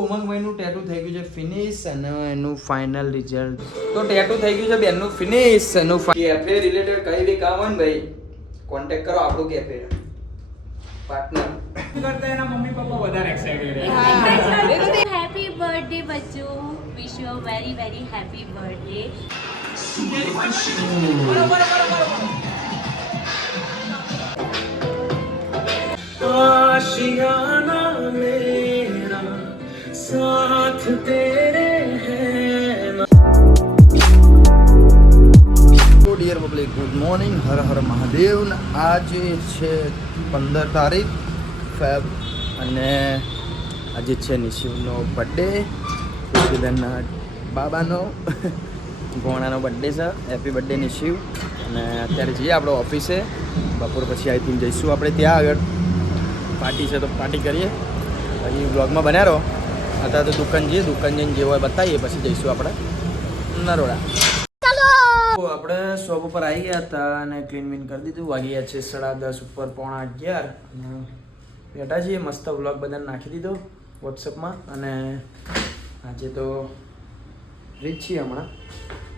ઉમંગભાઈનું tattoo થઈ ગયું છે ફિનિશ અને એનું ફાઇનલ રિઝલ્ટ. તો ટેટુ થઈ ગયું છે બેનનું ફિનિશ. એનું કેફે રિલેટેડ કઈ બી કામ હોય ને ભાઈ કોન્ટેક્ટ કરો આપણું કેફે પાર્ટનર કરતા એના મમ્મી પપ્પા વધારે એક્સાઇટેડ. હેપી બર્થડે બચ્ચો, wish you a very very happy birthday. आशियाना मेरा साथ तेरे हैं. Dear public, good morning. હર હર મહાદેવ. આજે છે 15 તારીખ ફેબ અને આજે છે નિશિવનો બર્થડે. ખુશીબેનના બાબાનો ભોણાનો બર્થડે છે. Happy birthday Nishiv. અને અત્યારે જઈએ આપણે ઓફિસે. બપોર પછી આઈ થિંક જઈશું આપણે ત્યાં આગળ. પાર્ટી છે તો પાર્ટી કરીએ. હજી બ્લોગમાં બન્યા રહો. અત્યારે તો દુકાન જઈએ, દુકાન જઈને જે હોય બતાવીએ પછી જઈશું આપણે નરોડા. આપણે શોપ ઉપર આવી ગયા હતા અને ક્લીન વિન કરી દીધું. વાગ્યા છે 10:30 ઉપર 11:15 અને બેઠા છીએ. મસ્ત વ્લોગ બધાને નાખી દીધો વોટ્સઅપમાં. અને આજે તો રીચ છીએ હમણાં.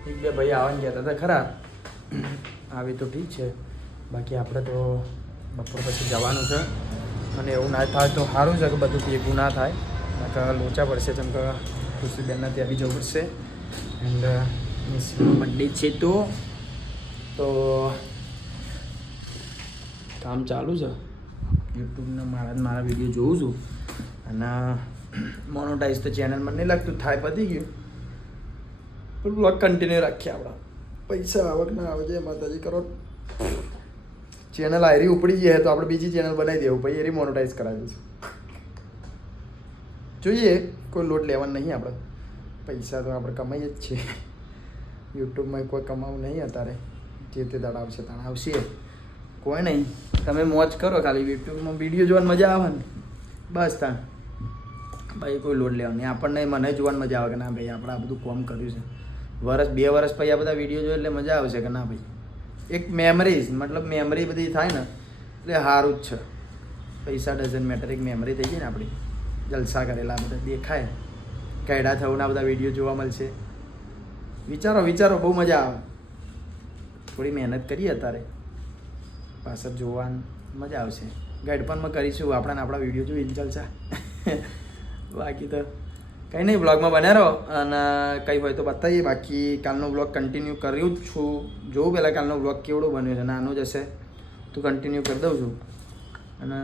એક બે ભાઈ આવવાની ગયા હતા ખરા, આવી તો ઠીક છે. બાકી આપણે તો બપોર પછી જવાનું છે. અને એવું ના થાય તો સારું છે કે બધું ભેગું ના થાય, નકર લોચા પડશે. જેમ કે ખુશીબેનના ત્યાં બી જવું પડશે. એન્ડ મિસનો બર્થડે છે તો કામ ચાલુ છે. યુટ્યુબના મારા વિડીયો જોઉં છું અને મોનોટાઈઝ તો ચેનલમાં નહીં લાગતું, થાય પતી ગયું. પણ બ્લોગ કન્ટિન્યુ રાખીએ. આપણા પૈસા આવક ના આવે છે માતાજી કરો. ચેનલ આયરી ઉપડી જાય તો આપણે બીજી ચેનલ બનાવી દેવું, પછી એરી મોનોટાઈઝ કરાવી દઈશું. જોઈએ, કોઈ લોટ લેવાનું નહીં. આપણે પૈસા તો આપણે કમાઈએ જ છીએ. યુટ્યુબમાં કોઈ કમાવું નહીં અત્યારે. જે તે દાડા આવશે તાણ આવશે. કોઈ નહીં, તમે મોજ કરો. ખાલી યુટ્યુબમાં વિડીયો જોવાની મજા આવે ને બસ તાણ. ભાઈ કોઈ લોટ લેવાનું નહીં. આપણને મને જોવાની મજા આવે કે ના ભાઈ આપણે આ બધું કામ કર્યું છે. વર્ષ 2 વર્ષ પછી આ બધા વિડીયો જોઈએ એટલે મજા આવશે કે ના ભાઈ એક મેમરીઝ, મતલબ મેમરી બધી થાય ને એટલે સારું જ છે. પૈસા ડઝન્ટ મેટર, એક મેમરી થઈ જાય ને આપણી. જલસા કરેલા બધા દેખાય, કાયડા થવાના બધા વિડીયો જોવા મળશે. વિચારો બહુ મજા આવે. થોડી મહેનત કરીએ અત્યારે, પાછળ જોવાની મજા આવશે. ગાઈડપણમાં કરીશું આપણા વિડીયો જોઈને ચાલશે. બાકી તો કંઈ નહીં, બ્લોગમાં બન્યા રહો અને કંઈ હોય તો બતાવીએ. બાકી કાલનો બ્લોગ કન્ટિન્યુ કર્યું જ છું. જોઉં પહેલાં કાલનો બ્લોગ કેવડો બન્યો છે. નાનો જ હશે તો કન્ટિન્યુ કરી દઉં છું. અને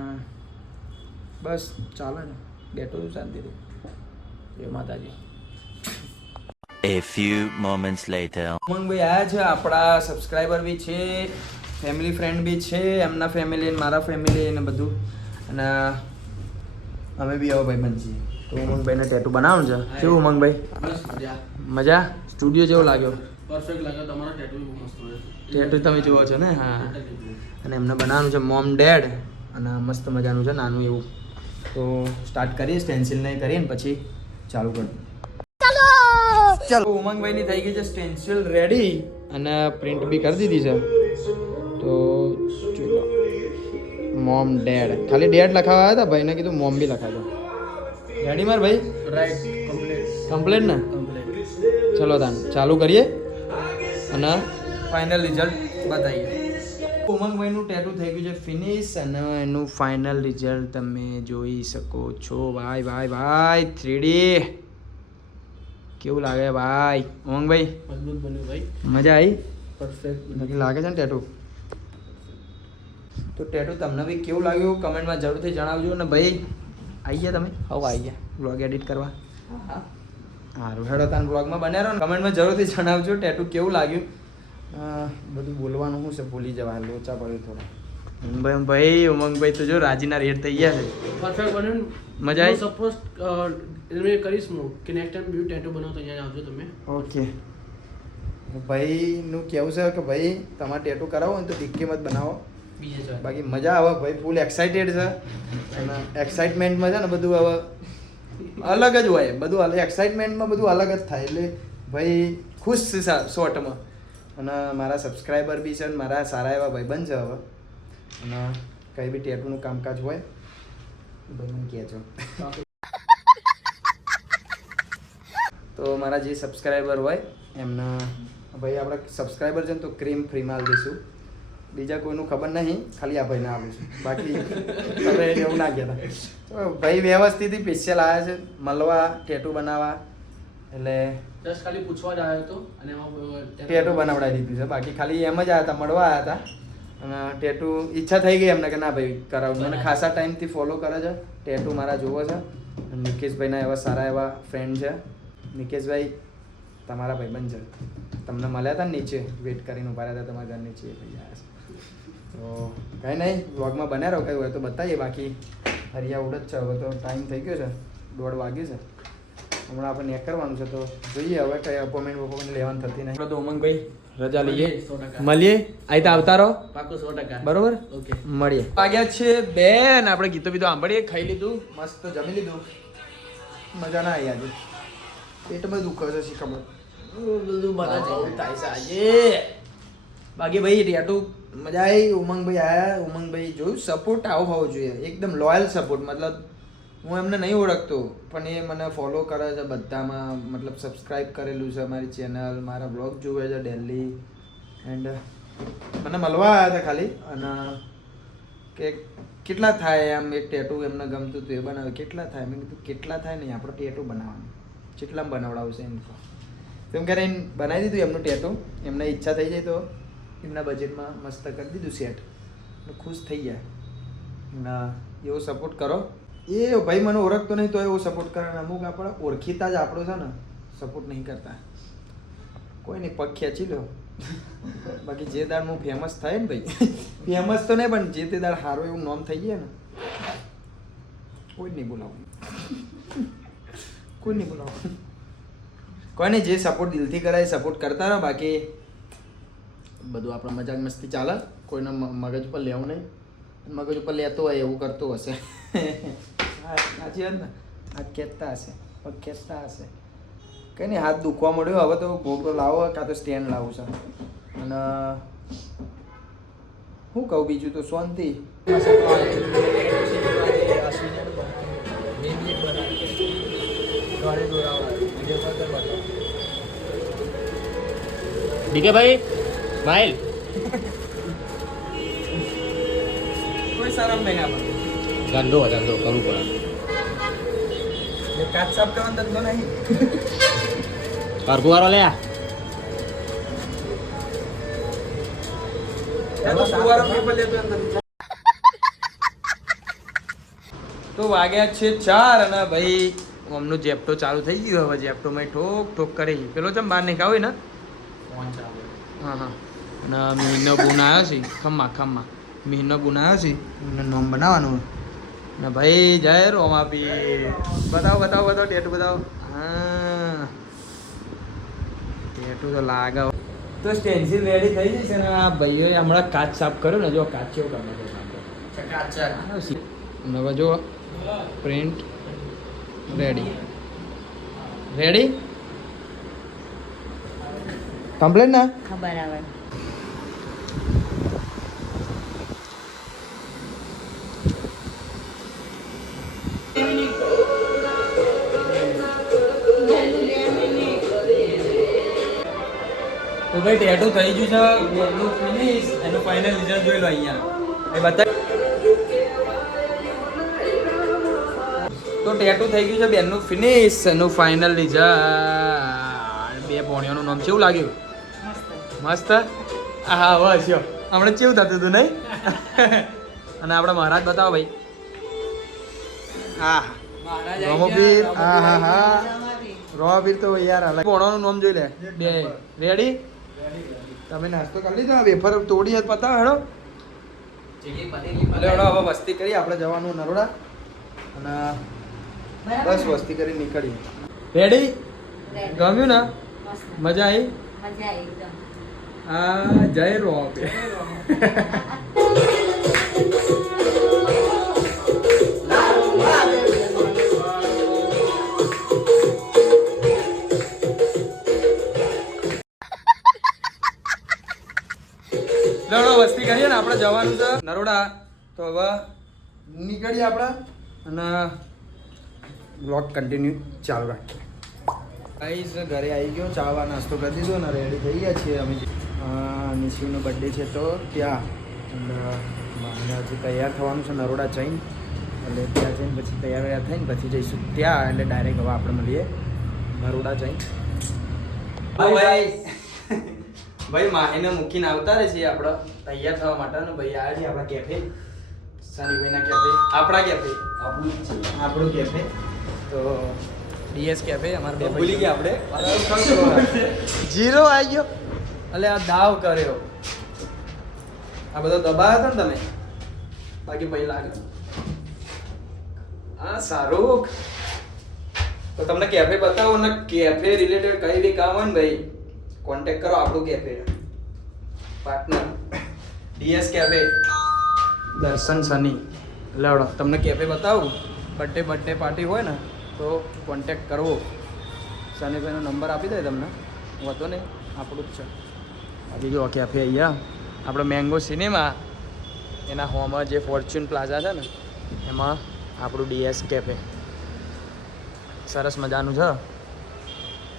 બસ ચાલે ને, બેઠો છું શાંતિથી. જય માતાજી. A few moments later. Umangbhai આવ્યા છે, આપણા સબસ્ક્રાઈબર બી છે, ફેમિલી ફ્રેન્ડ બી છે. એમના ફેમિલી ને મારા ફેમિલી ને બધું. અને અમે બી હવે ભાઈ બન છીએ. તો ઉમંગભાઈને ટેટુ બનાવવાનું છે. કેવું ઉમંગભાઈ? મજા? સ્ટુડિયો જેવો લાગ્યો? પરફેક્ટ લાગ્યો. તમારો ટેટુ બી મસ્ત હોય. ટેટુ તમે જુઓ છો ને? હા. અને એમને બનાવવાનું છે મોમ ડેડ અને મસ્ત મજાનું છે નાનું એવું. તો સ્ટાર્ટ કરીએ, સ્ટેન્સિલ નહીં કરીને પછી ચાલુ કરીએ. ચાલો, ઉમંગભાઈની થઈ ગઈ છે સ્ટેન્સિલ રેડી અને પ્રિન્ટ બી કરી દીધી છે. તો ચલો, મોમ ડેડ, ખાલી ડેડ લખાવા આવ્યા હતા. ભાઈને કીધું મોમ બી લખાવી દો. રેડી માર ભાઈ? રાઈટ, કમ્પ્લીટ ને? કમ્પ્લીટ. ચલો તાન ચાલુ કરીએ અને ફાઇનલ રિઝલ્ટ બતાવીએ. ઉમંગભાઈનું ટેટુ થઈ ગયું છે ફિનિશ અને એનું ફાઇનલ રિઝલ્ટ તમે જોઈ શકો છો. ભાઈ 3D કેવું લાગે ભાઈ? ઉમંગભાઈ મજબૂત બન્યું ભાઈ. મજા આવી? પરફેક્ટ નથી લાગે છે ને ટેટુ? તો ટેટુ તમને બી કેવું લાગ્યું કમેન્ટમાં જરૂરથી જણાવજો. ને ભાઈ આવી ગયા તમે? હવે આવી ગયા બ્લોગ એડિટ કરવા? સારું, હેડો તાન બ્લોગમાં બન્યા રહો ને કમેન્ટમાં જરૂરથી જણાવજો ટેટુ કેવું લાગ્યું. બધું બોલવાનું શું છે ભૂલી જવા, લોચા પડ્યું થોડા. ભાઈ ઉમંગભાઈ તો જો રાજીના રેડ થઈ ગયા છે. પરફેક્ટ બન્યું. મજા આવી? સપોઝ મેં કરીશ હું કે નેક્સ્ટ ટાઈમ બીજું ટેટુ બનાવો તો અહીંયા આવજો તમે. ઓકે. ભાઈનું કેવું છે કે ભાઈ તમારે ટેટુ કરાવો ને તો ડિક્કી મત બનાવો. બાકી મજા આવે ભાઈ, ફૂલ એક્સાઇટેડ છે. અને એક્સાઇટમેન્ટમાં છે ને બધું હવે અલગ જ હોય. બધું અલગ એક્સાઇટમેન્ટમાં બધું અલગ જ થાય. એટલે ભાઈ ખુશ છે શોર્ટમાં. અને મારા સબસ્ક્રાઈબર બી છે ને મારા સારા એવા ભાઈબંધ છે હવે. અને કંઈ બી ટેટુનું કામકાજ હોય ભાઈ મને કહેજો. તો મારા જે સબસ્ક્રાઈબર હોય એમના ભાઈ આપણા સબસ્ક્રાઈબર છે ને તો ક્રીમ ફ્રીમાં આપી દઈશું. બીજા કોઈનું ખબર નહીં, ખાલી આ ભાઈને આપીશું. બાકી તમે એવું ના કહેતા. તો ભાઈ વ્યવસ્થિત સ્પેશિયલ આવ્યા છે મળવા, ટેટુ બનાવવા. એટલે જસ્ટ ખાલી પૂછવા જ આવ્યો હતો અને એમાં ટેટુ બનાવડાવી દીધું છે. બાકી ખાલી એમ જ આવ્યા હતા, મળવા આવ્યા હતા. અને ટેટુ ઈચ્છા થઈ ગઈ એમને કે ના ભાઈ કરાવું. મને ખાસા ટાઈમથી ફોલો કરે છે, ટેટુ મારા જોવો છે. નિકેશભાઈના એવા સારા એવા ફ્રેન્ડ છે. નિકેશભાઈ તમારા ભાઈબંધ છે, તમને મળ્યા હતા ને નીચે વેઇટ કરીને ઉભા રહ્યા હતા તમારા ઘર નીચે ભાઈ આવ્યા છે. તો કંઈ નહીં, વ્લોગમાં બન્યા રહો, કંઈ હોય તો બતાવીએ. બાકી હરિયા ઉડ જ છે. હવે તો ટાઈમ થઈ ગયો છે, 1:30 વાગ્યું છે. હમણાં આપણે નેક કરવાનું છે તો જોઈએ હવે કઈ અપોઇન્ટમેન્ટ લેવાની થતી નહીં. આપણે તો ઉમંગભાઈ રજા લઈએ, 100%. મળીએ. અહીં તો આવતા રહો, પાકું 100%. બરોબર? ઓકે. મળીએ. વાગ્યા છે 2 ને આપણે ગીતો બીતો સાંભળીએ, ખાઈ લીધું, મસ્ત જમી લીધું. મજા ના આવી આજે, પેટમાં દુખે છે શી ખબર. બધું બધા બહુ થાય છે આજે. બાકી ભાઈ ટેટુ મજા આવી. ઉમંગભાઈ આયા, ઉમંગભાઈ જોયું સપોર્ટ આવો હોવો જોઈએ, એકદમ લોયલ સપોર્ટ. મતલબ હું એમને નહીં ઓળખતો પણ એ મને ફોલો કરે છે બધામાં, મતલબ સબસ્ક્રાઈબ કરેલું છે મારી ચેનલ, મારા બ્લોગ જુએ છે ડેલી. એન્ડ મને મળવા આવ્યા હતા ખાલી, અને કે કેટલા થાય આમ એક ટેટુ એમને ગમતું હતું એ બનાવે, કેટલા થાય. મેં કીધું કેટલા થાય નહીં, આપણો ટેટુ બનાવવાનું, કેટલામાં બનાવડાવશે એમ કહો. તેમ કરીને બનાવી દીધું એમનું ટેટુ. એમને ઈચ્છા થઈ જાય તો એમના બજેટમાં મસ્ત કરી દીધું સેટ, ખુશ થઈ ગયા. ના એવો સપોર્ટ કરો. એ ભાઈ મને ઓળખતો નહીં તો એવો સપોર્ટ કરે. અમુક આપણે ઓળખીતા જ આપણો છે ને સપોર્ટ નહીં કરતા. કોઈ નહીં, પગ ખેંચી લો. બાકી જે દાડ હું ફેમસ થાય ને ભાઈ, ફેમસ તો નહીં પણ જે તે દાડ સારું એવું નામ થઈ ગયા ને, કોઈ જ નહીં બોલાવું, કોઈ નહીં બોલાવું. કોઈ નહીં, જે સપોર્ટ દિલથી કરાય સપોર્ટ કરતા રહો. બાકી બધું આપણે મજાક મસ્તી ચાલે, કોઈના મગજ ઉપર લેવું નહીં. મગજ ઉપર લેતો હોય એવું કરતો હશે. સાચી વાત ને, હાથ ખેંચતા હશે, પગ ખેંચતા હશે. કંઈ નહીં, હાથ દુખવા મળ્યો. હવે તો ગોપરો લાવો કાં તો સ્ટેન્ડ લાવું છે. અને શું કહું બીજું તો શાંતિ. ઠીક ભાઈ સ્માઈલ. કોઈ શરમ નહીં આપણે. ધંધો ધંધો કરવું પડે. કાચ સાફ કરવાનો ધંધો નહીં. કરકુવારો લે. તો વાગ્યા છે 4 અને ભાઈ અમનું જેપ્ટો ચાલુ થઈ ગયું. હવે જેપ્ટોમાં ઠોક ઠોક કરી પેલો ચમ બહાર નીકળ્યો હોય ને. હા હા. અને મીનો બુન આવ્યો છે, ખમ્મા મીનો બુન આવ્યો છે, એમને નોમ બનાવવાનું. ને ભાઈ જય રોમાપી. બતાવો ટેટુ બતાવો. હા ટેટુ તો લાગે. તો સ્ટેન્સિલ રેડી થઈ જશે ને આ ભાઈઓએ હમણાં કાચ સાફ કર્યો ને, જો કાચ કેવું કામ છે. હવે જો પ્રિન્ટ રેડી કમ્પ્લેટ ના ખબર આવે. તો ભાઈ ટેટુ થઈ ગયું છે, એનું ફિનિશ, એનું ફાઇનલ રિઝલ્ટ જોઈ લો અહીંયા. એ બતા તો ટેટુ થઈ ગયું છે બેનનું ફિનિશ, એનું ફાઇનલ રિઝલ્ટ. 2 પોણીઓનું નામ કેવું લાગ્યું? મસ્ત. હા બસ યો હમણાં કેવું થતું હતું નહીં. અને આપણા મહારાજ બતાવો ભાઈ. હા રોમોપીર. હા હા હા રોમોપીર તો યાર અલગ. પોણોનું નામ જોઈ લે. 2 રેડી. તમે નાસ્તો કરી લીધો? વેફર તોડી પતાવો હેડો. એટલે હવે વસ્તી કરી આપણે જવાનું નરોડા અને બસ વસ્તી કરી નીકળીએ. રેડી? ગમ્યું ને? મજા આવી? મજા આવી એકદમ. હા જય રોપ. વસ્તી કરીએ ને આપણે જવાનું છે નરોડા. તો હવે નીકળીએ આપણે અને બ્લોગ કન્ટિન્યુ ચાલુ રાખીએ. ગાઈસ ઘરે આવી ગયો, ચાવા નાસ્તો કરી દીધો ને રેડી થઈ ગયા છીએ અમે. નિશીનો બર્થડે છે તો ત્યાં હજી તૈયાર થવાનું છે નરોડા જઈને, એટલે ત્યાં જઈને પછી તૈયાર થઈને પછી જઈશું ત્યાં, એટલે ડાયરેક્ટ હવે આપણે મળીએ નરોડા જઈને. ભાઈ ભાઈ માહીને મૂકીને આવતા રહે છે આપણે તૈયાર થવા માટે ને ભાઈ આવ્યા છે આપણા કેફે, સનીભાઈના કેફે, આપણા કેફે, આપણું કેફે. તો ડીએસ કેફે અમારા બે ભૂલી ગયા આપણે. જીરો આવી ગયો એટલે આ દાવ કર્યો, આ બધો દબાવ્યો હતો ને તમે, બાકી ભાઈ લાગે હા શાહરૂખ. તો તમને કેફે બતાવો ને, કેફે રિલેટેડ કઈ બી કામ હોય ને ભાઈ કોન્ટેક્ટ કરો, આપણું કેફે પાર્ટનર ડીએસ કેફે, દર્શન સની. લેવડો તમને કેફે બતાવું, બર્થડે પાર્ટી હોય ને તો કોન્ટેક્ટ કરવો. સનીભાઈનો નંબર આપી દે તમને, વાંધો નહીં, આપણું જ છે. બાકી જો કેફે અહીંયા આપણે મેંગો સિનેમા એના હોમાં જે ફોર્ચ્યુન પ્લાઝા છે ને એમાં આપણું ડીએસ કેફે સરસ મજાનું છે.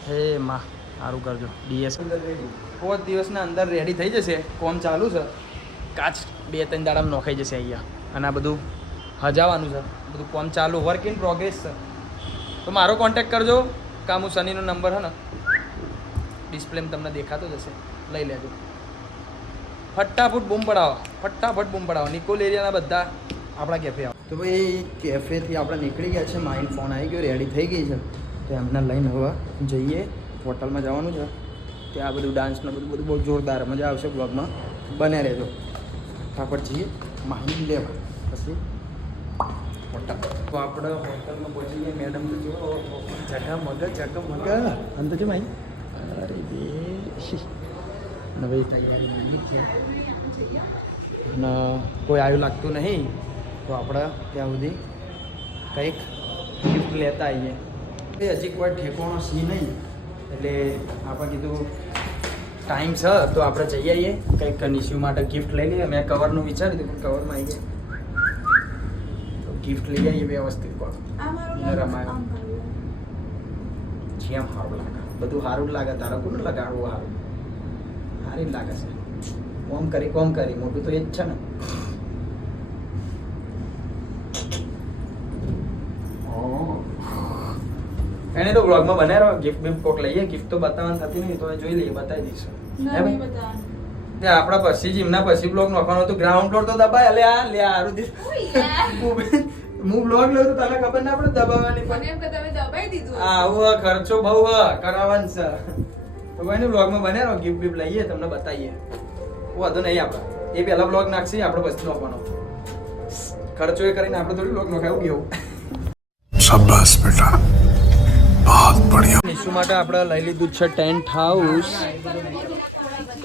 હે માં સારું કરજો. ડીએસ 4 દિવસના અંદર રેડી થઈ જશે, કોમ ચાલુ છે, કાચ 2-3 દાડામાં નોખાઈ જશે અહીંયા. અને આ બધું હજાવાનું છે, બધું કોમ ચાલુ, વર્ક ઇન પ્રોગ્રેસ છે. તો મારો કોન્ટેક્ટ કરજો, કામ હું સનીનો નંબર છે ને ડિસ્પ્લેમાં તમને દેખાતો જશે, લઈ લેજો. ફટાફટ બૂમ પડાવો. નિકોલ એરિયાના બધા આપણા કેફે આવો. તો ભાઈ કેફેથી આપણે નીકળી ગયા છે, માઇન્ડ ફોન આવી ગયો, રેડી થઈ ગઈ છે. તો એમને લઈને હવે જઈએ, હોટલમાં જવાનું છે. ત્યાં બધું ડાન્સનું બધું બહુ જોરદાર, મજા આવશે. બ્લોગમાં બને રહેજો. ફટાફટ જઈએ માઇન્ડ લેવા, પછી હોટલ. તો આપણે હોટલમાં પહોંચી ગયા. મેડમ તો જો જગમગ અંત છે ભાઈ. અરે બે અને ભાઈ તૈયારી માંડી છે અને કોઈ આવ્યું લાગતું નહીં, તો આપણે ત્યાં સુધી કંઈક ગિફ્ટ લેતા આવીએ. હજી કોઈ ઠેકાણો સી નહીં, એટલે આપણે કીધું ટાઈમ છે તો આપણે જઈ આવીએ, કંઈક નિશુ માટે ગિફ્ટ લઈ લઈએ. મેં કવરનું વિચાર્યું હતું પણ કવરમાં આવી ગયા, તો ગિફ્ટ લઈ આવીએ વ્યવસ્થિત. કોણ રમાય જેમ સારું લાગે, બધું સારું જ લાગે. તારા કોને લગાડવું સારું? સારી જ લાગે છે. કોમ કરી મોટું તો એ જ છે ને. એને તો બ્લોગમાં બનાવી રહ્યો, ગિફ્ટ બિફ્ટ કોક લઈએ. ગિફ્ટ તો બતાવવાની થતી નહીં, તો જોઈ લઈએ, બતાવી દઈશું. તે આપણા પછી જીમના પછી બ્લોગ નાખવાનો હતું. ગ્રાઉન્ડ ફ્લોર તો દબાય. લે હારું દે હું બ્લોગ લઉં તો તને ખબર ના પડે દબાવવાની. આવું ખર્ચો બહુ કરાવવાનું છે. તો કોઈ નહીં, બ્લોગમાં બને રહો, ગિફ્ટ બિફ્ટ લઈએ, તમને બતાવીએ. વાંધો નહીં, આપણે એ પહેલા બ્લોગ નાખશે, આપણે પછી નાખવાનો ખર્ચો એ કરીને આપણે થોડી બ્લોગ નાખાયું કેવું. શાબાશ બેટા, બહુત બઢિયા. નિશુ માટે આપણે લઈ લીધું છે ટેન્ટ હાઉસ.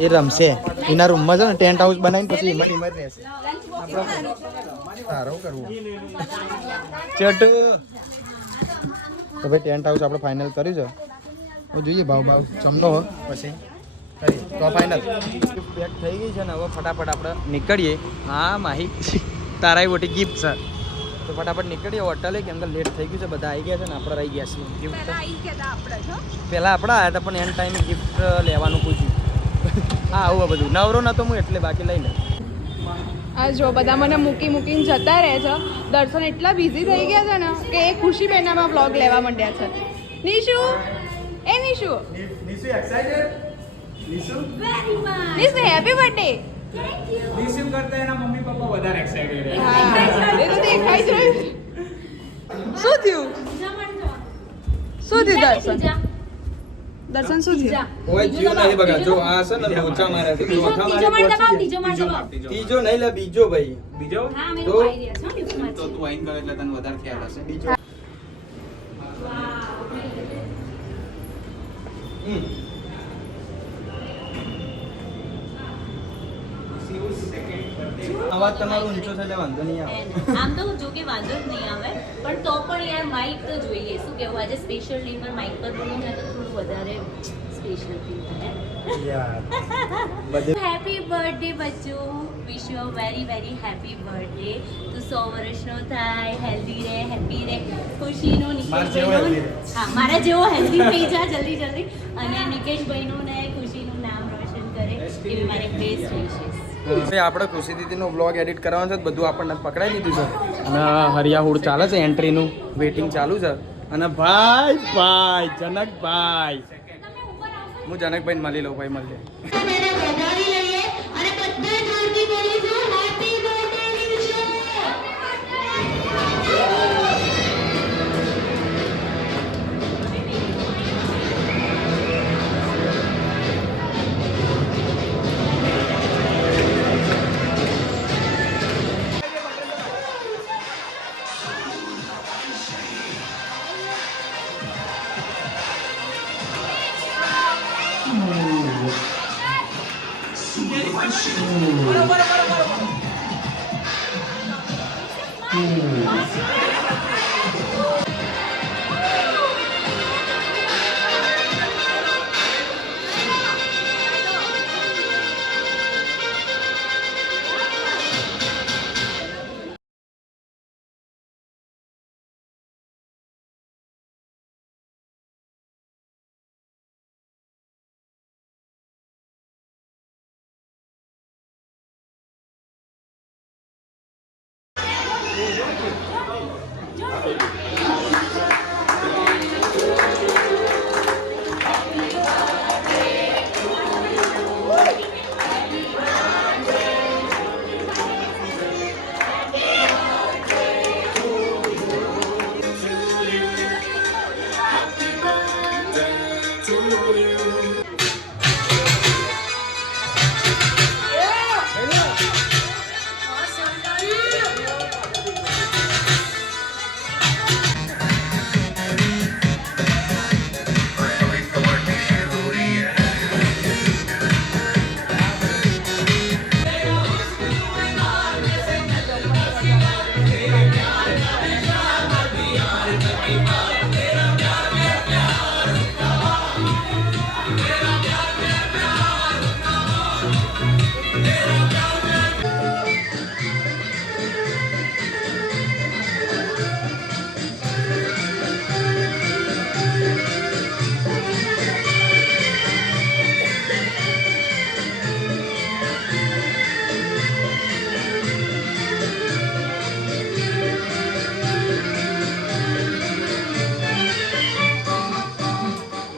એ રમશે એના રૂમમાં છે ને, ટેન્ટ હાઉસ બનાવીને પછી એમાં રહેશે. સારું કરવું ચટ. તો ભાઈ ટેન્ટ હાઉસ આપણે ફાઇનલ કર્યું છે. તો જોઈએ ભાવ ચમનો પછી કરીએ તો ફાઇનલ. પેક થઈ ગઈ છે ને, હવે ફટાફટ આપણે નીકળીએ. હા માહી તારાય મોટી ગિફ્ટ છે, તો ફટાફટ નીકળીએ હોટલે, કેમ કે લેટ થઈ ગયું છે. બધા આવી ગયા છે ને, આપણે રહી ગયા છીએ. ગિફ્ટ પહેલાં આપણે આવ્યા હતા, પણ એન ટાઈમે ગિફ્ટ લેવાનું પૂછ્યું. હા આવું બધું નવરો નતો હું, એટલે બાકી લઈ લે. આ જો બધા મને મૂકીને જતા રહે છે. દર્શન એટલા બિઝી થઈ ગયા છે ને કે એ ખુશી બેનામાં વ્લોગ લેવા માંડ્યા છે. Nishu Nishu excited? Nishu happy birthday. Nishu કરતા એના મમ્મી પપ્પા વધારે એક્સાઇટેડ. એ તો દેખાય છે. શું થયું દર્શન શું થયું? ઓય જીવ નહીં બગા. જો આ છે ને લોચા માર્યા છે. ચોથા મારે ત્રીજો નહીં લે, બીજો ભાઈ. બીજો તો તું આઈન કરે એટલે તને વધારે ખ્યાલ હશે. બીજો અવાજ તમારો ઊંચો છે એટલે વાંધો નહીં આવે. આમ તો જો કે વાંધો જ નહીં આવે, પણ તો પણ યાર માઇક તો જોઈએ. શું કહેવું, આજે સ્પેશિયલ ડે પર માઇક પર બોલું ને તો થોડું વધારે स्पेशल फील થાય યાર બધે હેપી બર્થડે બચ્ચો wish you very very happy birthday તું 100 વર્ષનો થાય હેલ્ધી રહે હેપી રહે ખુશીનો મારા જેવો healthy રહે. હા મારા જેવો હેલ્ધી થઈ જા જલ્દી જલ્દી અને નિકેશભાઈનું ને ખુશીનું નામ રોશન કરે એવી મારી બેસ્ટ વિશેસ આપણે ખુશી દીદીનો વ્લોગ એડિટ કરવાનો છે તો બધું આપણને પકડાઈ લીધું છે અને હરિયાહુડ ચાલે છે એન્ટ્રીનું વેઇટિંગ ચાલુ છે અને ભાઈ જનકભાઈ હું જનકભાઈને મળી લઉં ભાઈ મળીએ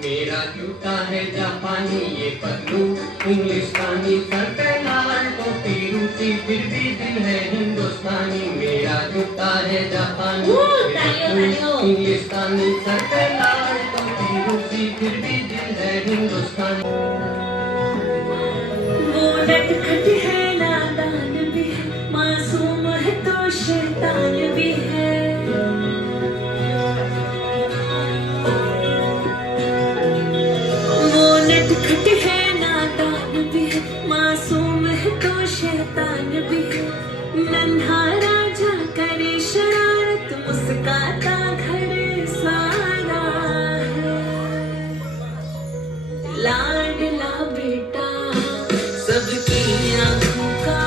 मेरा जूता है जापानी ये पल्लू इंग्लिस्तानी सर पे लाल टोपी रूसी फिर भी दिल है हिंदुस्तानी मेरा जूता है जापानी ये पल्लू इंग्लिस्तानी सर पे लाल टोपी रूसी फिर भी दिल है हिंदुस्तानी वो नटखट है नादान भी है मासूम है तो शैतान भी है वो नटखट है नादान भी है मासूम है तो शैतान भी है नन्हा राजा करे शरारत मुस्काता घर सारा है लाडला बेटा सबकी आंखों का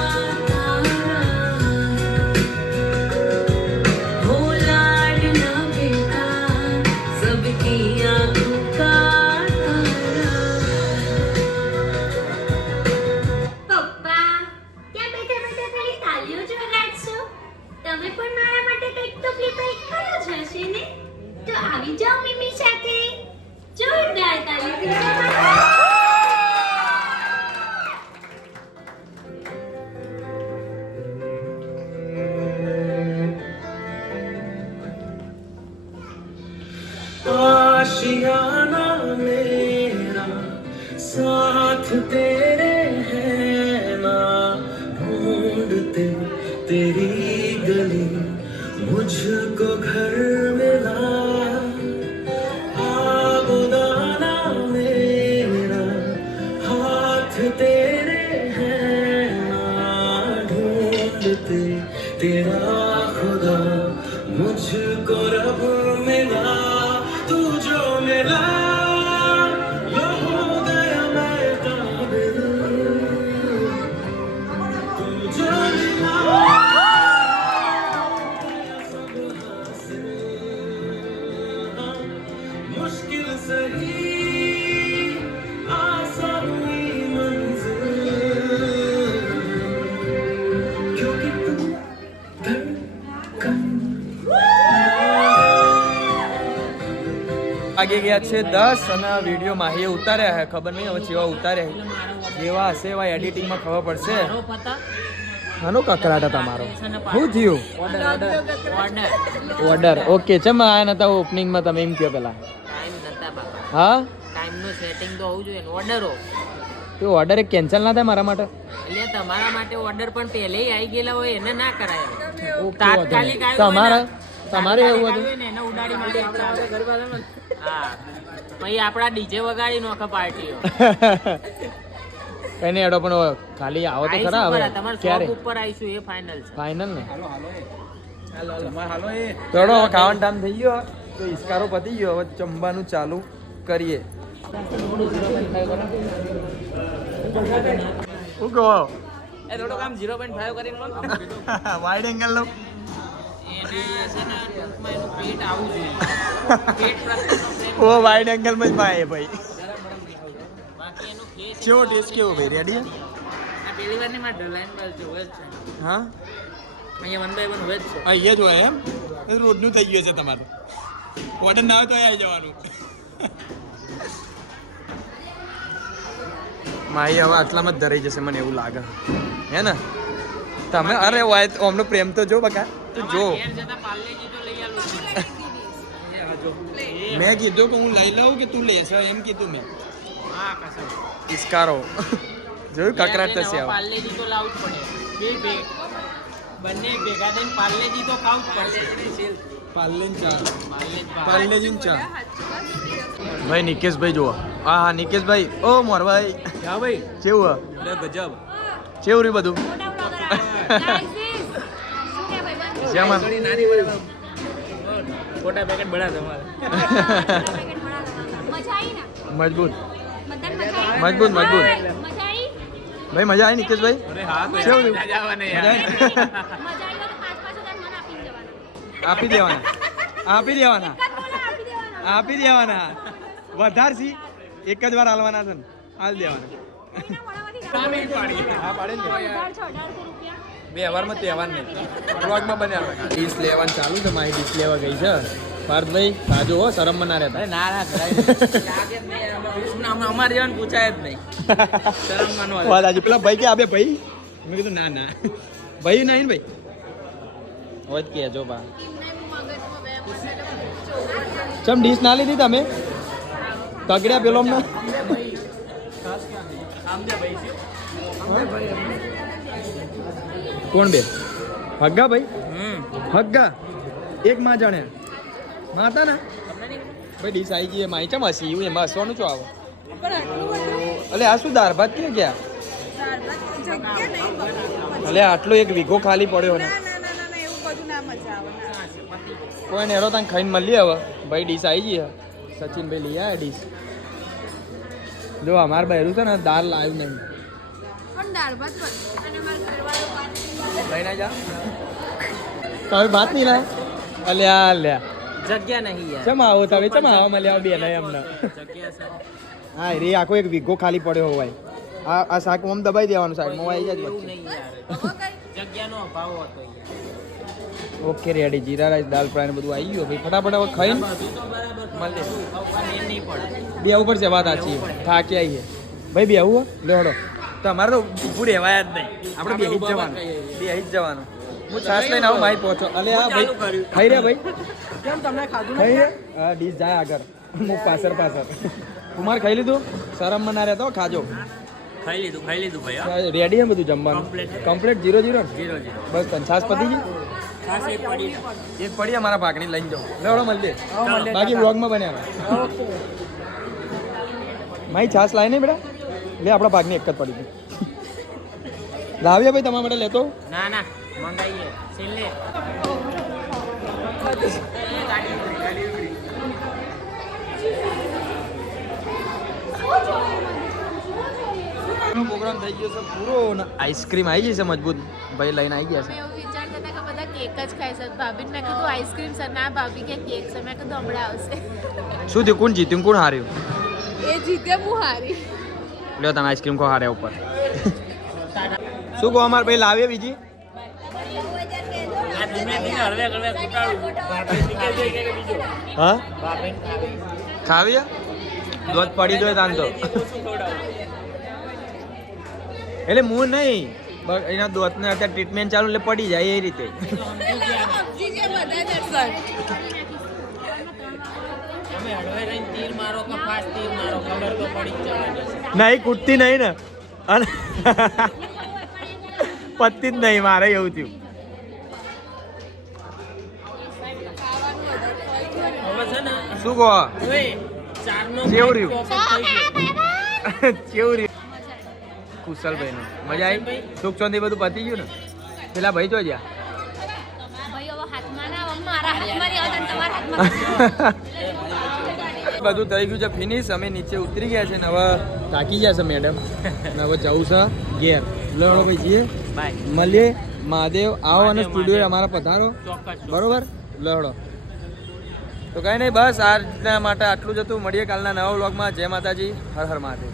तारा हो लाडला बेटा सबकी आंखों का तारा પપ્પા ત્યાં બેઠા બેઠા ખાલી તાલીઓ જ વગાડશો તમે પણ મારા માટે કંઈક તો પ્રિપેર કર્યો જ હશે ને તો આવી જાઓ મમ્મી સાથે જોરદાર તાલીઓ आशियाना मेरा साथ तेरे है ना ढूंढते तेरी गली मुझको घर मिला आबुदाना मेरा हाथ तेरे है ना ढूंढते तेरा खुदा मुझको रब मिला तू जो मिला लहू વાગી ગયા છે 10 અને વિડીયો માહીએ ઉતાર્યા છે. ખબર નહીં હવે જેવા ઉતાર્યા જેવા હશે એવા એડિટિંગમાં ખબર પડશે. હાનો કકરાટ તમારો શું થયું? ઓર્ડર ઓકે ચમ આયા નતા ઓપનિંગમાં તમે એમ કહો પેલા. હા ટાઈમનું સેટિંગ તો હોવું જોઈએ ઓર્ડરો તો ઓર્ડર એક કેન્સલ ના થાય મારા માટે? એટલે તમારા માટે ઓર્ડર પણ પહેલે આવી ગયેલા હોય એને ના કરાય. ઓકે, તાત્કાલિક તમારે તમારે એવું હતું? એને ઉડાડી માટે હા પછી આપણા ડીજે વગાડી નોખા પાર્ટીઓ કઈ નહીં એડો પણ ખાલી આવો તો ખરા હવે તમારા ક્યારે શોપ ઉપર આવીશું એ ફાઇનલ છે. ફાઇનલ ને તો એડો હવે ખાવાનો ટાઈમ થઈ ગયો તો ઇસ્કારો પતી ગયો હવે જમવાનું ચાલુ કરીએ. શું કહો એ થોડું કામ 0.5 કરીને લો વાઇડ એંગલ લો. એને છે ને ટૂંકમાં એનું પેટ આવું જોઈએ પેટ પ્રત્યેનો ઓ વાઇડ એંગલ માં જ પાય ભાઈ. બાકી એનું ફેસ કેવો ટેસ્ટ કેવો ભાઈ? રેડી? આ પહેલી વારની માં લાઈન પર છે હોય જ છે હા અહીંયા 1 by 1 હોય જ છે. અહીંયા જ હોય એમ? રોજનું થઈ ગયું છે તમારું. ઓર્ડર ના હોય તો આવી જવાનું. માહી હવે આટલામાં જ ધરાઈ જશે મને એવું લાગે હે ને? તમે અરે વાય અમનો પ્રેમ તો જો બકા તું જો. ઘેર જતા પાર્લેજી તો લઈ આલું મેં કીધું કે હું લઈ લઉં કે તું લેશે એમ કીધું મેં. હા કસમ ઇસ્કારો જોયું કકરાટ થશે હવે. પાર્લેજી તો લાવવું જ પડે બે બંને ભેગા થઈને પાર્લેજી તો ખાવું જ પડશે. પાર્લેન ચા પાર્લેજ પાર્લેજી ચા. ભાઈ નિકેશભાઈ જુઓ. હા હા નિકેશભાઈ ઓ મોરભાઈ. હા ભાઈ કેવું અરે ગજબ કેવું રહ્યું બધું? જેમાં ફોટા પેકેટ બડા તમારે મજબૂત મજબૂત મજબૂત. ભાઈ મજા આવી નિકેશભાઈ? કેવું રહ્યું? મજા આવી? આપી દેવાના આપી દેવાના આપી દેવાના. વધારસી એક જ વાર હાલવાના છે ને હાલ દેવાના. હા પાડે ને વ્યવહારમાં તહેવાર નહીં બ્લોગમાં બન્યા ડીશ લેવાનું ચાલુ છે. મારી ડીશ લેવા ગઈ છે. પાર્થભાઈ સાજો હો શરમમાં ના રહેતા. ના અમારે જેવાનું પૂછાય જ નહીં શરમ માનવા વાત આજે પેલા ભાઈ કે આબે ભાઈ મેં કીધું ના ના ભાઈ નહીં ને ભાઈ હવે જ કહેજો બા. ચમ ડીશ ના લીધી તમે? તગડ્યા પેલો અમને કોણ બે? હગ્ગા ભાઈ? હગ્ગા એક માં જાણે માતા ના ભાઈ ડીશ આવી ગઈ માઈ ચમ હસી એવું એમાં હસવાનું શું આવે? અલે આ શું દાળ ભાત ક્યાં ગયા? અલે આટલો એક વીઘો ખાલી પડ્યો ને કોઈ ને હેરો તને ખાઈને મળીએ હવે. ભાઈ ડીશ આવી ગઈ સચિનભાઈ લઈ આવ્યા ડીશ. જો અમારે બહેરું છે ને દાળ લાવ્યું નહીં. લઈને જા તમે ભાત નહીં લાવ? અલ્યા અલ્યા જગ્યા નહીં યાર ચમ આવો તમે ચમ આવો મળ્યા બે નહીં અમને. જગ્યા છે હા રે આખો એક વીઘો ખાલી પડ્યો હોય. આ શાક ઓમ દબાઈ દેવાનું સાઈડમાં આવી જાય એવું વચ્ચે. નહીં યાર જગ્યાનો અભાવ હતો યાર. ઓકે રેડી જીરા રાઈસ દાલ ફ્રાય ને બધું આવી ગયું ભાઈ ફટાફટ હવે ખાઈને બધું તો બરાબર મળે. ખાવાનું નહીં પડે બે ઉપર છે વાત સાચી થાકી આવીએ ભાઈ બે આવું લે હડો. તો અમારે તો ઊભું રહેવાય જ નહીં આપણે બે જ જવાનું બે જ જવાનું. હું છાસ લઈને આવું ભાઈ પહોંચો. અલે હા ભાઈ ખાઈ રહ્યા ભાઈ કેમ તમને ખાધું ખાઈ રહ્યા? હા ડીશ જાય આગળ હું પાછળ કુમાર ખાઈ લીધું? શરમમાં ના રહેતો ખાજો. ખાઈ લીધું ભાઈ રેડી હે બધું જમવાનું કમ્પ્લીટ 0-0 બસ છાસ પતી ગઈ એક પડી અમારા ભાગની લઈને જાઓ. લેવડો મળીએ બાકી વ્લોગમાં બન્યા મારી છાસ લાવી નહીં બેટા લે આપણા ભાગની એક જ પડી ગઈ. લાવીએ ભાઈ તમારા માટે લેતો ના મંગાઈએ છેલ્લે પ્રોગ્રામ થઈ ગયો છે પૂરો ને આઈસ્ક્રીમ આવી જશે મજબૂત ભાઈ લઈને આવી ગયા છે. એવું વિચારતા હતા કે બધા કેક જ ખાઈ શકે. ભાભીને મેં કીધું આઈસ્ક્રીમ સર ના ભાભી કે કેક છે. મેં કીધું હમણાં આવશે. શું થયું કોણ જીત્યું કોણ હાર્યું? એ જીત્યા હું હારી. લ્યો તમે આઈસ્ક્રીમ ખો હાર્યા ઉપર. શું કહો અમારે ભાઈ લાવીએ બીજી? હા ખાવી દોધ પડી જોઈએ તાન તો એટલે હું નહીં એના દોધને અત્યારે ટ્રીટમેન્ટ ચાલુ એટલે પડી જાય એ રીતે તમે હળવે રહીને તીર મારો કે ફાસ્ટ તીર મારો ખબર તો પડી જ જવાની. નહીં કૂદતી નહીં ને અને પતતી જ નહીં મારે એવું થયું હવે છે ને શું કહો ઓય, ચારનો કેવું ભાગ રહ્યું? ચોકઅપ થઈ ગયો. કેવું રહ્યું કુશલભાઈ નું મજા આવી સુખ શાંતિ બધું પતી ગયું ને પેલા ભાઈ તો જ્યાં બધું થઈ ગયું છે ફિનિશ અમે નીચે ઉતરી ગયા છે ને હવે થાકી ગયા છે મેડમ ને હવે જવું છે ઘેર લડો ભાઈ જઈએ મળીએ મહાદેવ આવો અને સ્ટુડિયો અમારા પધારો ચોક્કસ. બરોબર લડો તો કઈ નહીં બસ આજના માટે આટલું જ હતું મળીએ કાલના નવા વ્લોગમાં જય માતાજી હર હર મહાદેવ